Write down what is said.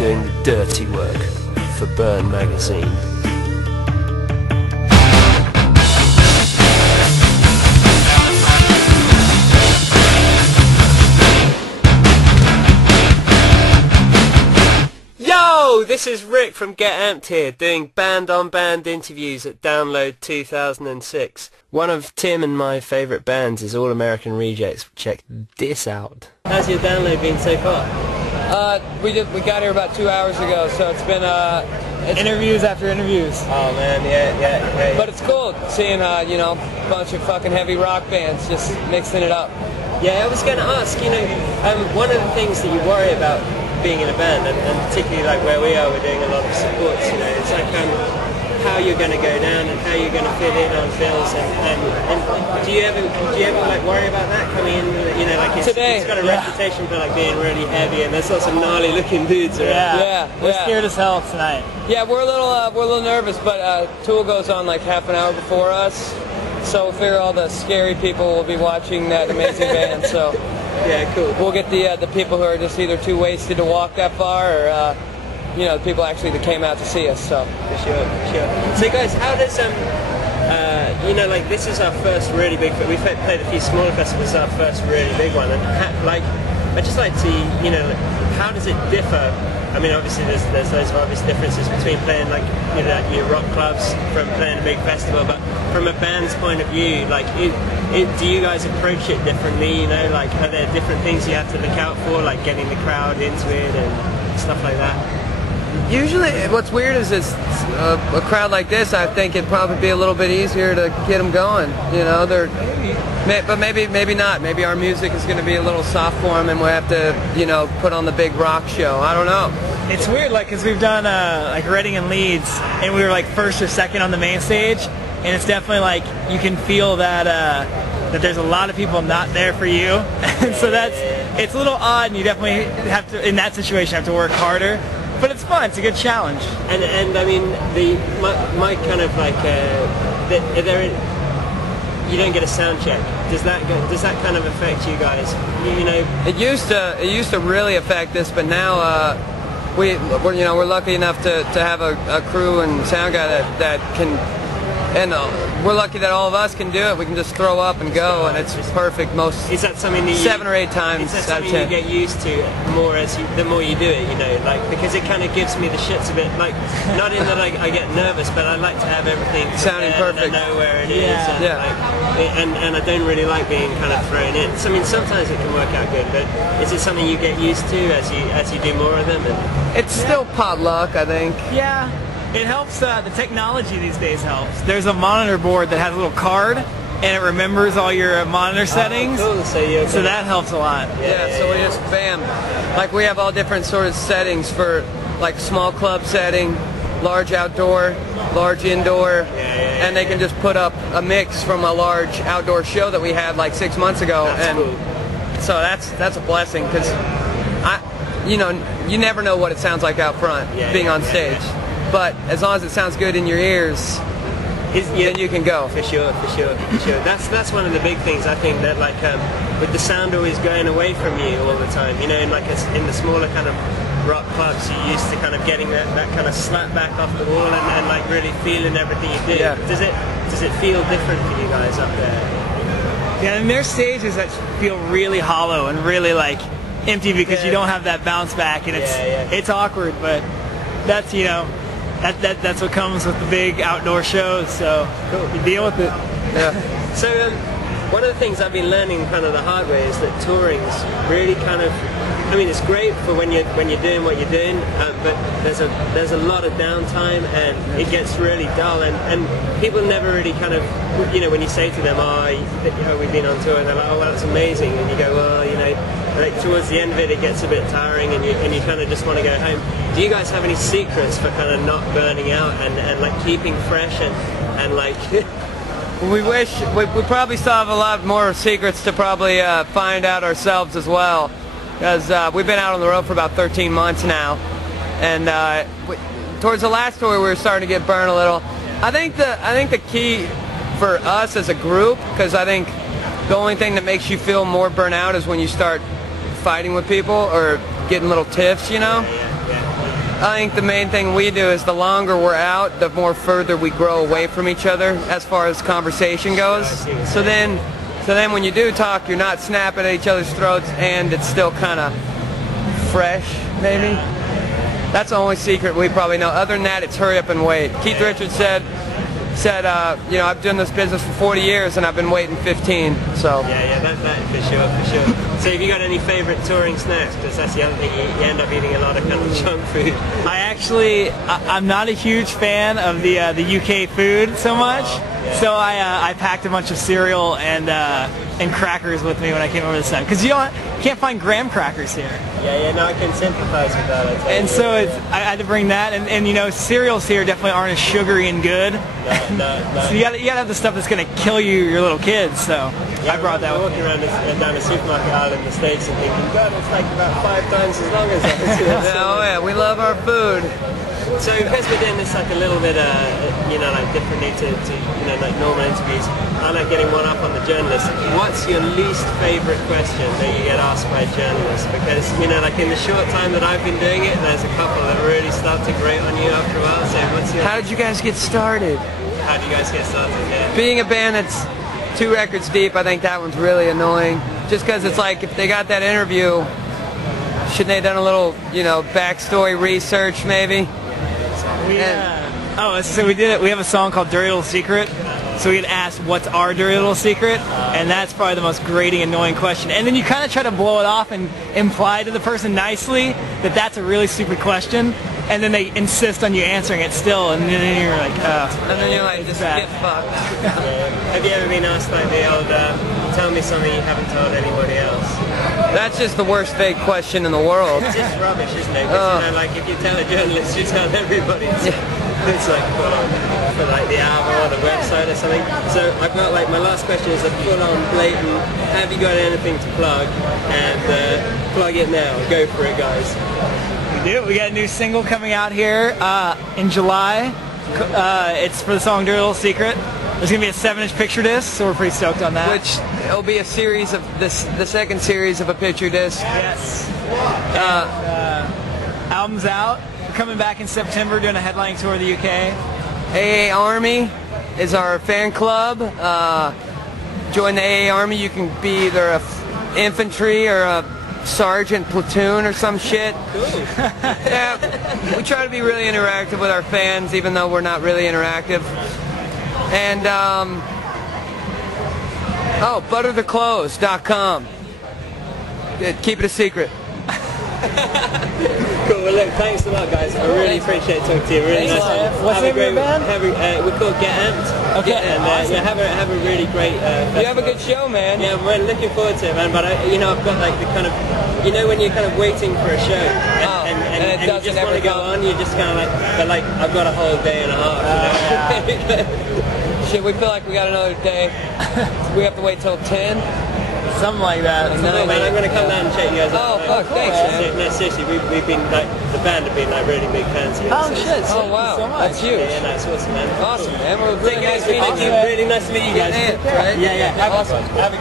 doing the dirty work for Burn magazine. Yo, this is Rick from getAmped here, doing band-on-band interviews at Download 2006. One of Tim and my favourite bands is All American Rejects. Check this out. How's your download been so far? We got here about 2 hours ago, so it's been interviews after interviews. Oh man, yeah. But it's cool seeing you know, a bunch of fucking heavy rock bands just mixing it up. Yeah, I was going to ask, you know, one of the things that you worry about being in a band, and particularly like where we are, we're doing a lot of supports, you know, it's like how you're going to go down and how you're going to fit in on bills, and do you ever like worry about that coming in, you know, like it's got a reputation for like being really heavy, and there's lots of gnarly looking dudes around. We're scared as hell tonight. Yeah, we're a little nervous, but Tool goes on like half an hour before us, so we figure all the scary people will be watching that amazing band, so yeah, cool. We'll get the people who are just either too wasted to walk that far, or you know, the people actually that came out to see us. So for sure. So guys, how does you know, like this is our first really big. We've played a few smaller festivals. This is our first really big one, and like I just like to, you know, how does it differ? I mean, obviously there's those obvious differences between playing like, you know, your rock clubs from playing a big festival, but from a band's point of view, like do you guys approach it differently? You know, like are there different things you have to look out for, like getting the crowd into it and stuff like that? usually, what's weird is a crowd like this. I think it'd probably be a little bit easier to get them going. You know, but maybe not. Maybe our music is going to be a little soft for them, and we'll have to, you know, put on the big rock show. I don't know. It's weird, like, because we've done like Reading and Leeds, and we were like first or second on the main stage, and it's definitely like you can feel that that there's a lot of people not there for you, and so it's a little odd, and you definitely have to, in that situation, have to work harder. But it's fun. It's a good challenge. And I mean, my kind of like you don't get a sound check. Does that kind of affect you guys? You know, it used to really affect us, but now we're lucky enough to have a crew and sound guy that can, and we're lucky that all of us can do it. We can just throw up and go, and it's perfect. Is that something that 7 or 8 times is that something out of 10 you get used to more the more you do it? You know, like, because it kind of gives me the shits a bit. Like, not in that I get nervous, but I like to have everything sounding perfect. And I know where it is. And I don't really like being kind of thrown in. So I mean, sometimes it can work out good, but is it something you get used to as you do more of them? It's still potluck, I think. Yeah. It helps, the technology these days helps. There's a monitor board that has a little card, and it remembers all your monitor settings, cool. So that helps a lot. Yeah, so we just, bam, like we have all different sort of settings for, like, small club setting, large outdoor, large indoor, and they can just put up a mix from a large outdoor show that we had like 6 months ago. That's cool. So that's a blessing, because you know, you never know what it sounds like out front being on stage. But as long as it sounds good in your ears, then you can go. For sure. That's one of the big things, I think, that like with the sound always going away from you all the time. You know, in the smaller kind of rock clubs, you're used to kind of getting that kind of slap back off the wall and like really feeling everything you do. Yeah. Does it feel different for you guys up there? Yeah, and there's stages that feel really hollow and really like empty because you don't have that bounce back, and it's awkward, but that's, you know, that's what comes with the big outdoor shows, so you deal with it. Yeah. So one of the things I've been learning kind of the hard way is that touring's really kind of, I mean, it's great for when you're doing what you're doing, but there's a lot of downtime, and it gets really dull, and people never really kind of, you know, when you say to them, we've been on tour, and they're like, oh, well, that's amazing, and you go, well, you know, like towards the end of it gets a bit tiring, and you kind of just want to go home. Do you guys have any secrets for kind of not burning out and like keeping fresh and like? We wish we probably still have a lot more secrets to probably find out ourselves as well, because we've been out on the road for about 13 months now, and towards the last tour we were starting to get burned a little. I think the key for us as a group, because I think the only thing that makes you feel more burnt out is when you start fighting with people or getting little tiffs, you know. I think the main thing we do is the longer we're out, the more further we grow away from each other as far as conversation goes. So then when you do talk, you're not snapping at each other's throats, and it's still kind of fresh, maybe. That's the only secret we probably know. Other than that, it's hurry up and wait. Keith Richards said, you know, I've done this business for 40 years and I've been waiting 15. So yeah, that for sure. So have you got any favorite touring snacks? Because that's the other thing, you end up eating a lot of kind of junk food. I'm not a huge fan of the UK food so much. So I packed a bunch of cereal and crackers with me when I came over this time, because you can't find graham crackers here. Yeah, no, I can sympathize with that. And so I had to bring that, and you know, cereals here definitely aren't as sugary and good. No. So you gotta have the stuff that's gonna kill your little kids. So yeah, I brought that. Walking around down the supermarket aisle in the States and thinking, God, it's like about 5 times as long as that. oh yeah, we love our food. So because we're doing this like a little bit, you know, like differently to you know, like normal interviews, I like getting one up on the journalists. What's your least favorite question that you get asked by journalists? Because, you know, like in the short time that I've been doing it, there's a couple that really start to grate on you after a while. So what's your... How did you guys get started? How do you guys get started? Yeah. Being a band that's 2 records deep, I think that one's really annoying. Just because it's like, if they got that interview, shouldn't they have done a little, you know, backstory research maybe? So we did it. We have a song called "Dirty Little Secret." So we had asked, "What's our dirty little secret?" And that's probably the most grating, annoying question. And then you kind of try to blow it off and imply to the person nicely that that's a really stupid question, and then they insist on you answering it still, and then you're like, and then you're like, just get fucked. Have you ever been asked like the old, tell me something you haven't told anybody else? That's just the worst fake question in the world. It's just rubbish, isn't it? Because, you know, like if you tell a journalist, you tell everybody. It's like full-on for like the album or the website or something. So I've got like, my last question is a full-on blatant, have you got anything to plug? And plug it now. Go for it, guys. We do. We got a new single coming out here in July. It's for the song "Dirty Little Secret." There's gonna be a 7-inch picture disc, so we're pretty stoked on that. Which it'll be a series of the second series of a picture disc. Yes. Album's out. We're coming back in September, doing a headlining tour of the UK. AA Army is our fan club. Join the AA Army. You can be either a infantry or a sergeant platoon or some shit. Cool. Yeah, we try to be really interactive with our fans, even though we're not really interactive. And buttertheclothes.com. Keep it a secret. Cool, well look, thanks a lot guys, I really appreciate talking to you, really nice. What's the name of your band? We're called getAmped. Okay, and awesome. yeah, have a really great You have a good show, man. Yeah, we're looking forward to it, man, but you know, I've got like the kind of, you know, when you're kind of waiting for a show and you just want to go on, you just kind of like, but like, I've got a whole day and a half, you know? Shit, we feel like we got another day. We have to wait till 10. Something like that. No, man, I'm going to come down and check you guys out. Oh, fuck, thanks, man. No, seriously, we've been, like, the band have been, like, really big fans of you. Oh, shit. Oh, wow. So much. That's huge. Yeah, no, it's awesome, man. Awesome, man. Well, really nice meeting you. Really nice to meet you guys. Right? Yeah. Awesome. Have a good